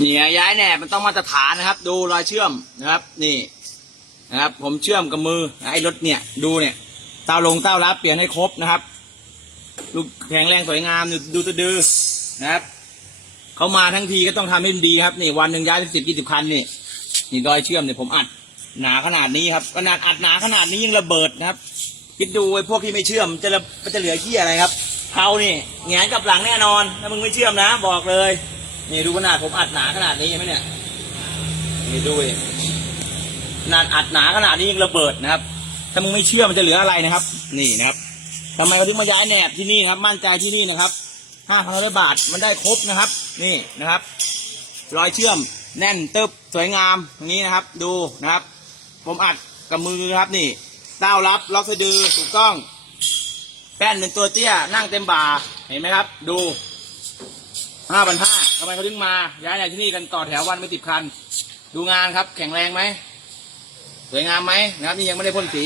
นี่นะย้ายแหนบมันต้องมาตรฐานนะครับ ดูรอยเชื่อมนะครับ นี่นะครับ ผมเชื่อมกับมือไอ้รถเนี่ย ดูเนี่ยเต้าลงเต้ารับเปลี่ยนให้ครบนะครับลูกแข็งแรงสวยงามดูดูตัวดือนะครับเขามาทั้งทีก็ต้องทำให้มันดีครับนี่วันหนึ่งย้ายสิบยี่สิบคันนี่นี่รอยเชื่อมเนี่ยผมอัดหนาขนาดนี้ครับขนาดอัดหนาขนาดนี้ยังระเบิดนะครับ คิดดูไอ้พวกที่ไม่เชื่อมจะมันจะเหลือขี้อะไรครับเขานี่แงนกับหลังแน่นอนถ้ามึงไม่เชื่อมนะ บอกเลย นี่ดูขนาดผมอัดหนาขนาดนี้เห็นไหมเนี่ยนี่ดูดิขนาดอัดหนาขนาดนี้ยังระเบิดนะครับ ถ้ามึงไม่เชื่อมันจะเหลืออะไรนะครับ นี่นะครับทำไมเราถึงมาย้ายแหนบที่นี่ครับ มั่นใจที่นี่นะครับห้าพันร้อยบาทมันได้ครบนะครับ นี่นะครับ รอยเชื่อมแน่นตึบสวยงามอย่างนี้นะครับ ดูนะครับ ผมอัดกับมือครับนี่เต้ารับล็อกสะดือถูกต้อง แป้นเป็นตัวเตี้ยนั่งเต็มบ่าเห็นไหมครับ ดู ห้าพันห้าทำไมเขาถึงมาย้ายจากที่นี่กันต่อแถววันไม่ติดคัน ดูงานครับ แข็งแรงไหมสวยงามไหมนะครับนี่ยังไม่ได้พ่นสี